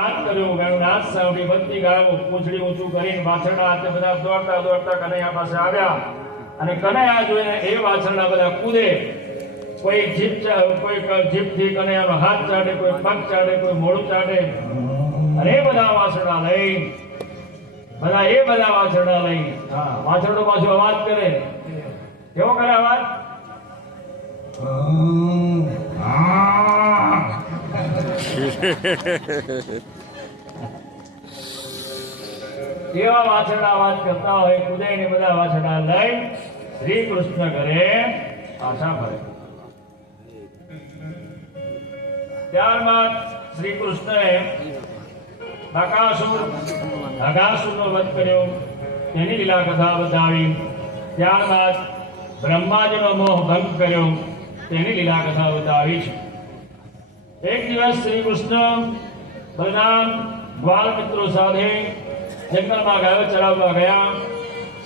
નાદ કર્યો ગાયો નાદ સાંભળી બધી ગાયો, પૂંછડી ઊંચું કરીને વાછરડા હાથે બધા દોડતા દોડતા કનૈયા પાસે આવ્યા. અને કનૈયા જોઈને એ વાછરડા બધા કૂદે. કોઈ જીભ કોઈ જીભથી કનૈયાનો હાથ ચાડે કોઈ પગ ચાડે કોઈ મોડું ચાડે અને એ બધા વાછરડા લઈ, બધા એ બધા વાછરડા લઈ વાછરડો પાછો અવાજ કરે. કેવો કરે અવાજ? એવા વાછડા વાત કરતા હોય કુદે ને બધા વાછડા લઈ શ્રી કૃષ્ણ ઘરે પાછા ફરે. ત્યારબાદ શ્રી કૃષ્ણએ બકાસુર નો વધ કર્યો, તેની લીલા કથા બતાવી. ત્યારબાદ બ્રહ્માજીનો મોહ ભંગ કર્યો, તેની લીલા કથા બતાવી છે. એક દિવસ શ્રી કૃષ્ણ બલરામ ગ્વાલ મિત્રો સાથે જંગલમાં ગાયો ચરાવવા ગયા.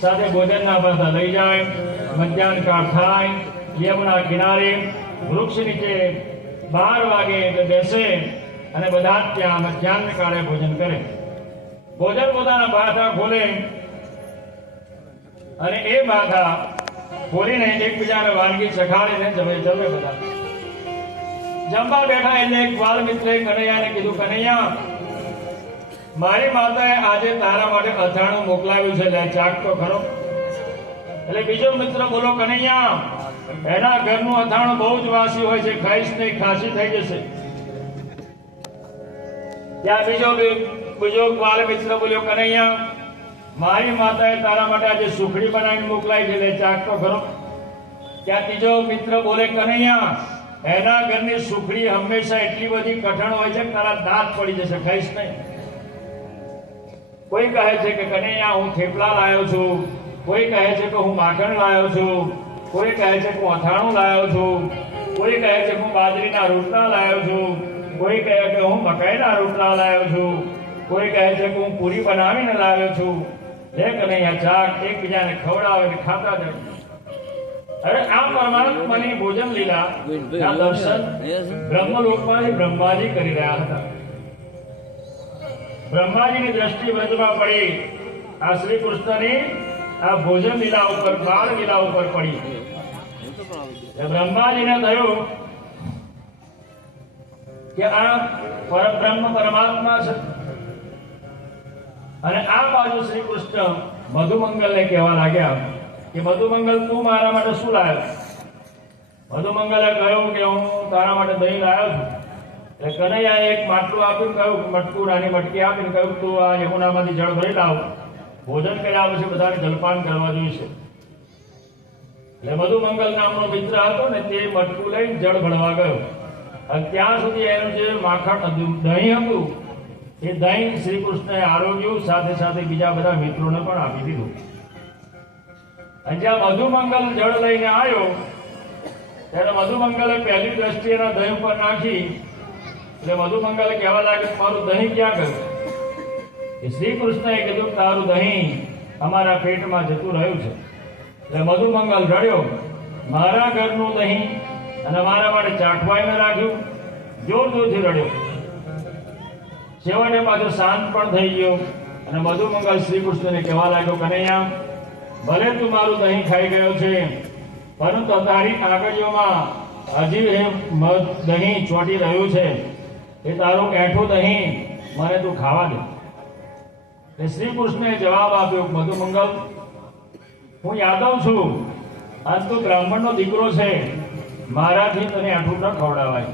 સાથે ભોજનના પાસા લઈ જાય, મધ્યાહન કાળ થાય, યમુના કિનારે વૃક્ષ નીચે બાર વાગે બેસે અને બધા ત્યાં મધ્યાહન કાળે ભોજન કરે. ભોજન પોતાના માથા ખોલે અને એ માથા ખોલીને એકબીજાને વાનગી ચખાડીને જમે જમે બધા. જમવા બેઠા એટલે એક બાળ મિત્રે કનૈયાને કીધું, કનૈયા, મારી માતાએ આજે તારા માટે અથાણું મોકલાવ્યું છે ચાક તો ખરો. એટલે બીજો મિત્ર બોલો, કનૈયા, એના ઘરનું અથાણું બહુ જ વાસી હોય છે, ખાઈશ નહીં, ખાંસી થઈ જશે. ત્યાં બીજો બીજો બાળ મિત્ર બોલ્યો, કનૈયા, મારી માતાએ તારા માટે આજે સુખડી બનાવીને મોકલાવી છે લે ચાક તો ખરો. ત્યાં ત્રીજો મિત્ર બોલે, કનૈયા એના ઘરની સુખડી હંમેશા એટલી બધી કઠણ હોય છે તારા દાંત પડી જશે, ખાઈશ નહીં. કોઈ કહે છે કે કનૈયા હું થેપલા લાવ્યો છું, કોઈ કહે છે કે હું માખણ લાવ્યો છું, કોઈ કહે છે કે હું અથાણું લાવ્યો છું, કોઈ કહે છે કે હું બાજરીના રોટલા લાવ્યો છું, કોઈ કહે કે હું મકાઈના રોટલા લાવ્યો છું, કોઈ કહે છે કે હું પૂરી બનાવીને લાવ્યો છું. લે કનૈયા ચાક, એકબીજાને ખવડાવે ને ખાતા જાય. અરે આ પરમાત્માની ભોજન લીલા, આ દર્શન બ્રહ્મલોકમાં બ્રહ્માજી કરી રહ્યા હતા. બ્રહ્માજીની દ્રષ્ટિ વ્રજમાં પડી. આ શ્રી કૃષ્ણની આ ભોજન લીલા ઉપર, બાળ લીલા ઉપર પડી. બ્રહ્માજીને થયું કે આ પરબ્રહ્મ પરમાત્મા છે. અને આ બાજુ શ્રી કૃષ્ણ મધુમંગલને કહેવા લાગ્યા. કે મધુમંગલ તું મારા માટે શું લાવ્યો મધુમંગલે કહ્યું કે હું તારા માટે દહીં લાવ્યો છું. એટલે કનૈયાએ એક માટલું આપીને કહ્યું મટકું રાની મટકી આપીને કહ્યું તું આ યમુનામાંથી જળ ભરી લાવ. ભોજન કર્યા પછી બધાને જલપાન કરવા જોઈશે. એટલે મધુમંગલ નામનો મિત્ર હતો ને, તે મટકું લઈને જળ ભરવા ગયો. અને ત્યાં સુધી એનું જે માખણ દહીં હતું, એ દહીં શ્રી કૃષ્ણએ આરોગ્યું સાથે સાથે બીજા બધા મિત્રોને પણ આપી દીધું. અને જ્યાં મધુમંગલ જળ લઈને આવ્યો, ત્યારે મધુમંગલે પહેલી દ્રષ્ટિ એના દહીં ઉપર નાખી. એટલે મધુમંગલે કહેવા લાગે મારું દહીં ક્યાં ગયું? શ્રી કૃષ્ણએ કીધું, તારું દહીં અમારા પેટમાં જતું રહ્યું છે. એટલે મધુમંગલ રડ્યો, મારા ઘરનું દહીં અને મારા માટે ચાટવાઈને રાખ્યું. જોર જોરથી રડ્યો. છેવટે પાછો શાંત પણ થઈ ગયો અને મધુમંગલ શ્રી કૃષ્ણને કહેવા લાગ્યો, કનૈયા ભલે તું મારું દહીં ખાઈ ગયો છે, પરંતુ તારી કાગળીઓમાં હજી એ દહીં ચોંટી રહ્યું છે. એ તારું એઠું દહીં મને તું ખાવા દે. શ્રી કૃષ્ણે જવાબ આપ્યો, મધુમંગલ, હું યાદવ છું. આજ તું બ્રાહ્મણનો દીકરો છે. મારાથી તને આઠું ન ખવડાવાય.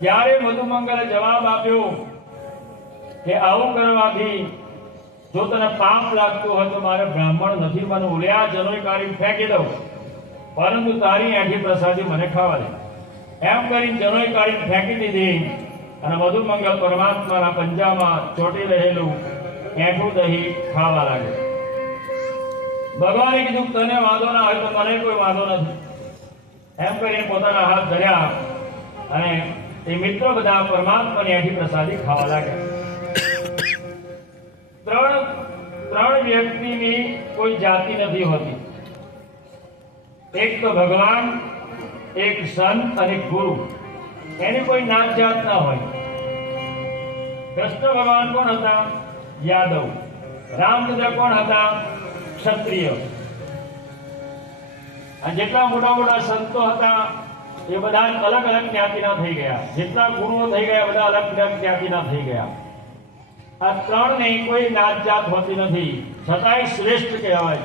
ત્યારે મધુમંગલે જવાબ આપ્યો કે, આવું કરવાથી જો તને પાપ લાગતું હોય તો મારે બ્રાહ્મણ નથી, મને ઉલ્યા જનોય કાઢી ફેંકી દઉં. પરંતુ તારી આંખી પ્રસાદી મને ખાવા દે. એમ કરીને જનોય કાઢી ફેંકી દીધી અને મધુમંગલ પરમાત્માના પંજામાં ચોટી રહેલું એઠું દહીં ખાવા લાગે ભગવાને કીધું, તને વાંધો ના હોય તો મને કોઈ વાંધો નથી. એમ કરીને પોતાના હાથ ધર્યા અને તે મિત્રો બધા પરમાત્માની આંખી પ્રસાદી ખાવા લાગ્યા. ત્રણ ત્રણ વ્યક્તિની કોઈ જાતિ નથી હોતી. એક તો ભગવાન, એક સંત અને ગુરુ. એની કોઈ નાત જાત ના હોય. કૃષ્ણ ભગવાન કોણ હતા? યાદવ. રામચંદ્ર કોણ હતા? ક્ષત્રિય. અને જેટલા મોટા મોટા સંતો હતા, એ બધા અલગ અલગ જ્ઞાતિના થઈ ગયા. જેટલા ગુરુઓ થઈ ગયા, બધા અલગ અલગ જ્ઞાતિના થઈ ગયા. આ ત્રણ ને કોઈ નાત જાત હોતી નથી. છતાંય શ્રેષ્ઠ કહેવાય.